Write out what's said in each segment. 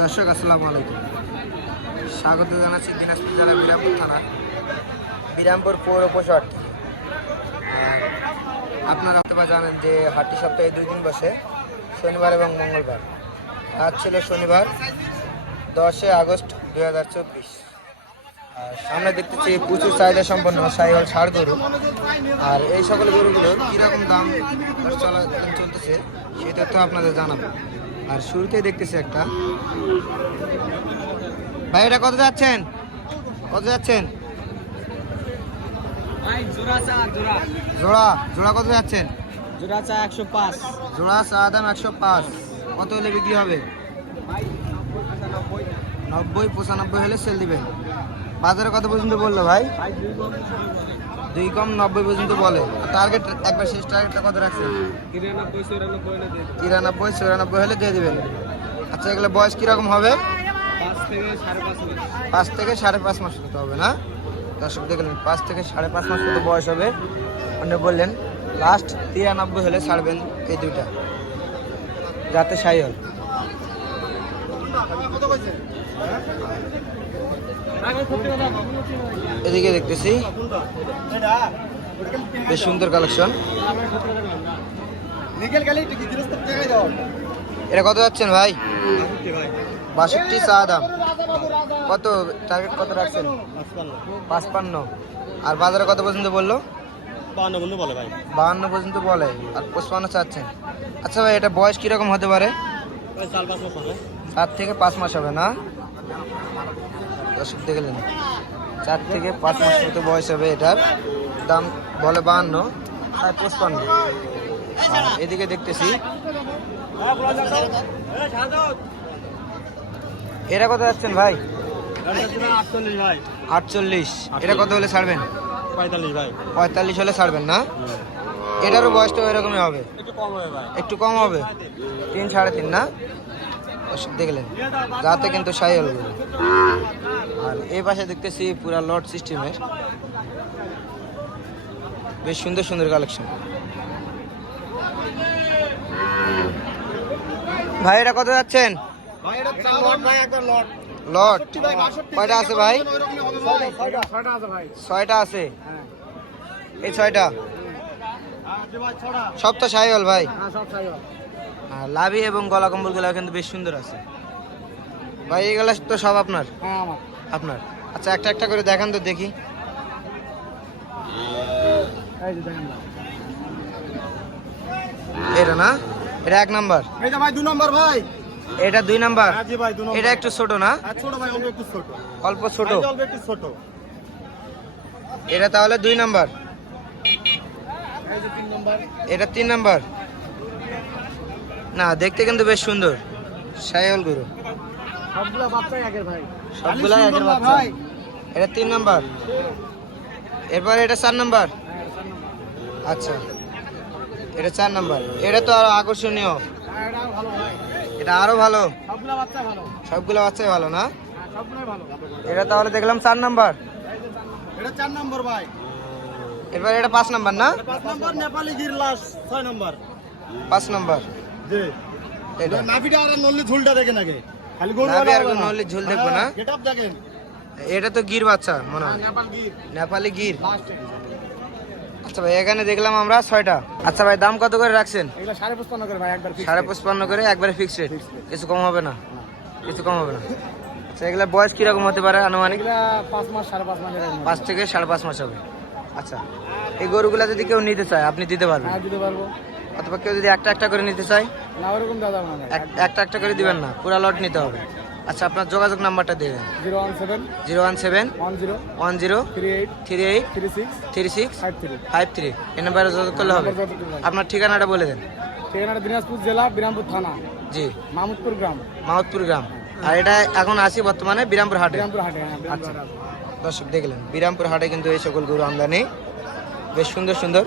দর্শক আসসালামু আলাইকুম, স্বাগত জানাচ্ছি দিনাজপুর জেলা বিরামপুর থানা বিরামপুর পৌর পৌরসভা থেকে। আপনারা হয়তো জানেন যে হাটটি সপ্তাহে 2 দিন বসে, শনিবার এবং মঙ্গলবার। আজ ছিল শনিবার 10 আগস্ট 2024। আর সামনে দেখতেছি প্রচুর চাহিদা সম্পন্ন সাইওয়াল ষাঁড় গরু। আর এই সকল গরুগুলো কীরকম দাম চলাচল চলতেছে সেই তথ্য আপনাদের জানাবো। আর শুরুতেই দেখতেছি একটা ভাই, এটা কত যাচ্ছেন? জোড়া জোড়া কত যাচ্ছেন? জোড়া চা 105। জোড়া চা দাম 105। কত হলে বিক্রি হবে? 90-95 হলে সেল দিবেন। বাজারে কত পর্যন্ত বললো ভাই? 2 কম 90 পর্যন্ত বলে। টার্গেট একবার শেষ টার্গেটটা কত রাখছেন? 93-94 হলে দিয়ে দিবেন। আচ্ছা, এগুলো বয়স কিরকম হবে? 5 থেকে 5.5 মাস হতে হবে না? দর্শক দেখলেন, 5 থেকে 5.5 মাস মতো বয়স হবে। আপনি বললেন লাস্ট 93 হলে ছাড়বেন এই দুইটা, যাতে সাইওয়াল। এদিকে দেখতেছি বেশ সুন্দর কালেকশন। এটা কত যাচ্ছেন ভাই? 62 চা দাম। কত টার্গেট কত রাখছেন? 55। আর বাজারে কত পর্যন্ত বললো? 52 পর্যন্ত বলে। আর 55 চাচ্ছেন। আচ্ছা ভাই, এটা বয়স কিরকম হতে পারে? 4 থেকে 5 মাস হবে না? দর্শক দেখলেন, 4 থেকে 5 মাস মতো বয়স হবে। এটার দাম বলে 52, তাই 55। এদিকে দেখতেছি এরা কত যাচ্ছেন ভাই? 48। এটা কত হলে ছাড়বেন? 45 হলে ছাড়বেন না? এটারও বয়সটা ওইরকমই হবে, একটু কম হবে। 3-3.5 না? দেখলেন, যাতে কিন্তু সাইওয়াল গরু। আর এই পাশে দেখতেছি পুরা লট সিস্টেমের বেশ সুন্দর সুন্দর কালেকশন। ভাই এটা কত যাচ্ছেন? লট কয়টা আছে ভাই? 6টা আছে। এই 6টা সব তো সাইওয়াল ভাই? লাভি এবং গলা কম্বল গুলা কিন্তু বেশ সুন্দর আছে ভাই। এগুলা তো সব আপনার? আপনার। আচ্ছা, একটা একটা করে দেখান তো দেখি। এটা না? এটা 1 নাম্বার। এটা ভাই 2 নাম্বার ভাই। এটা 2 নাম্বার। জি ভাই 2 নাম্বার। এটা একটু ছোট না? ছোট ভাই, অল্প একটু ছোট। অল্প ছোট? অল্প একটু ছোট। এটা তাহলে 2 নাম্বার। এই যে 3 নাম্বার। এটা 3 নাম্বার। না, দেখতে কিন্তু বেশ সুন্দর সাইওয়াল গরু। সবগুলা বাচ্চা একের ভাই। সবগুলা একের বাচ্চা। এটা 3 নাম্বার। এরপর এটা 4 নাম্বার। আচ্ছা, এটা 4 নাম্বার। এটা তো আরো আকর্ষণীয়। এটাও ভালো ভাই। এটা আরো ভালো। সবগুলা বাচ্চা ভালো। সবগুলো বাচ্চাই ভালো না? সবগুলাই ভালো। এটা তাহলে দেখলাম 4 নাম্বার। এটা 4 নাম্বার ভাই। এরপর এটা 5 নাম্বার না? 5 নাম্বার নেপালি গির লাশ 6 নাম্বার। 5 নাম্বার। জি। এটা নাভিটা আর নল্লি ঝুলটা দেখেন আগে। খালি গোল নাভি আর নলি ঝুল দেখবো না? গেটআপ দেখেন। এটা তো গির বাচ্চা মনে হয়। নেপাল গির। নেপালি গির। লাস্ট। আচ্ছা ভাই, এখানে দেখলাম আমরা 6টা। আচ্ছা ভাই, দাম কত করে রাখছেন? এগুলা 55.5 করে ভাই, একবার ফিক্স। 55.5 করে একবারে ফিক্সড রেট? কিছু কম হবে না? কিছু কম হবে না। আচ্ছা, এগুলা বয়স কিরকম হতে পারে আনুমানিক? এগুলা 5 মাস 5.5 মাস এরকম। 5 থেকে 5.5 মাস হবে। আচ্ছা, এই গরুগুলা যদি কেউ নিতে চায় আপনি দিতে পারবেন? হ্যাঁ, দিতে পারবো। অথবা কেউ যদি একটা একটা করে নিতে চায়? না, ওরকম দাদা না। একটা একটা করে দিবেন না, পুরা লট নিতে হবে। আচ্ছা, আপনার যোগাযোগ নাম্বারটা দিয়ে দেন। 017 017 10 10 38 38 36 36 53। 53। এই নাম্বারে যোগাযোগ করলে হবে। আপনার ঠিকানাটা বলে দেন। ঠিকানাটা দিনাজপুর জেলা বিরামপুর থানা, জি, মাহমুদপুর গ্রাম। মাহমুদপুর গ্রাম। আর এটা এখন আসি বর্তমানে বিরামপুর হাটে। বিরামপুর হাটে। হ্যাঁ, বিরামপুর আচ্ছা হাটে। দর্শক দেখলেন, বিরামপুর হাটে কিন্তু এই সকল গরু আমদানি বেশ সুন্দর সুন্দর।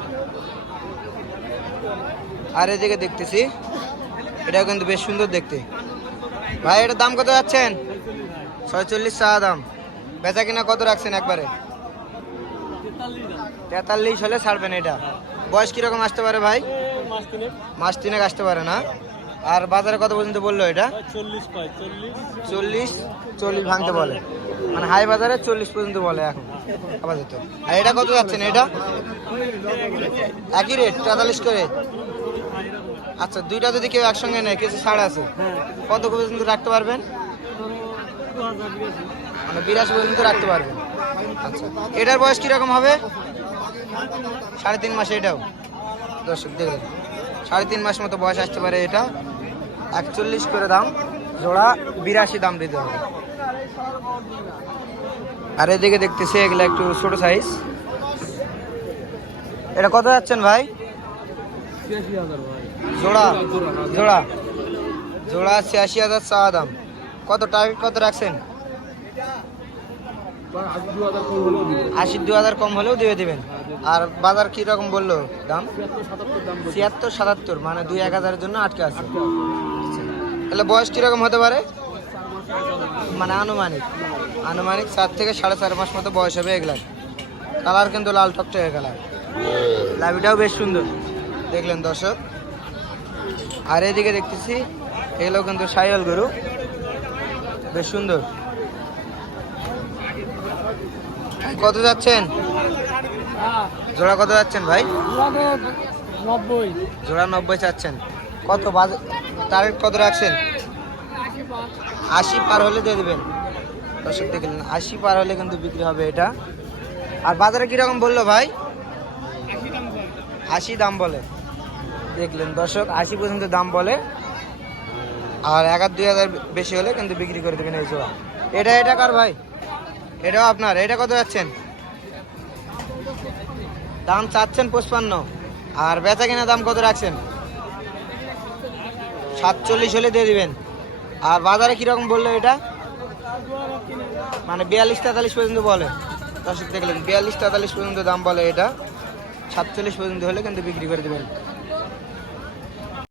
আর এদিকে দেখতেছি এটাও কিন্তু বেশ সুন্দর দেখতে। ভাই, এটার দাম কত যাচ্ছেন? 46 চা দাম। বেচা কিনা কত রাখছেন একবারে? 43 হলে ছাড়বেন। এটা বয়স কিরকম আসতে পারে ভাই? মাস 3 মাস 3 আসতে পারে না? আর বাজারে কত পর্যন্ত বললো এটা? 40 40 ভাঙতে বলে, মানে হাই বাজারে 40 পর্যন্ত বলে এখন আপাতত। আর এটা কত যাচ্ছেন এটা? একই রেট 43 করে। আচ্ছা, দুইটা যদি কেউ একসঙ্গে নেয় কিছু ছাড় আছে? কত পর্যন্ত রাখতে পারবেন? মানে 82 পর্যন্ত রাখতে পারবেন। আচ্ছা, এটার বয়স কিরকম হবে? 3.5 মাস। এটাও দর্শক দেখলেন 3.5 মাস মতো বয়স আসতে পারে। এটা 41 করে দাম, জোড়া 82 দাম দিতে হবে। আর এদিকে দেখতেছি এগুলো একটু ছোট সাইজ। এটা কত যাচ্ছেন ভাই? জোড়া জোড়া জোড়া 86,000 চাওয়া দাম। কত টার্গেট কত রাখছেন? 82,000 কম হলেও দিয়ে দিবেন। আর বাজার কি রকম বললো দাম? 76 77, মানে 2-1,000 জন্য আটকে আছে। তাহলে বয়স কিরকম হতে পারে? মানে আনুমানিক 4 থেকে 4.5 মাস মতো বয়স হবে এগুলা। কালার কিন্তু লাল টকটকে কালার। লাভিটাও বেশ সুন্দর, দেখলেন দর্শক। আর এদিকে দেখতেছি এগুলো কিন্তু সাইওয়াল গরু, বেশ সুন্দর। কত যাচ্ছেন জোড়া? কত যাচ্ছেন ভাই? 90। জোড়া 90 চাচ্ছেন। কত টার্গেট কত রাখছেন? 80 পার হলে দিয়ে দেবেন। দর্শক দেখলেন 80 পার হলে কিন্তু বিক্রি হবে এটা। আর বাজারে কিরকম বললো ভাই? 80 দাম বলে, দেখলেন দর্শক 80 পর্যন্ত দাম বলে। আর 1,000-2,000 বেশি হলে কিন্তু বিক্রি করে দেবেন এই জোড়া। এটা কার ভাই? এটাও আপনার। এটা কত যাচ্ছেন? দাম চাচ্ছেন 55, আর বেচা কিনা দাম কত রাখছেন? 47 হলে দিয়ে দিবেন। আর বাজারে কিরকম বললো এটা? মানে 42-43 পর্যন্ত বলে। দর্শক দেখলেন 42-43 পর্যন্ত দাম বলে এটা। 47 পর্যন্ত হলে কিন্তু বিক্রি করে দেবেন।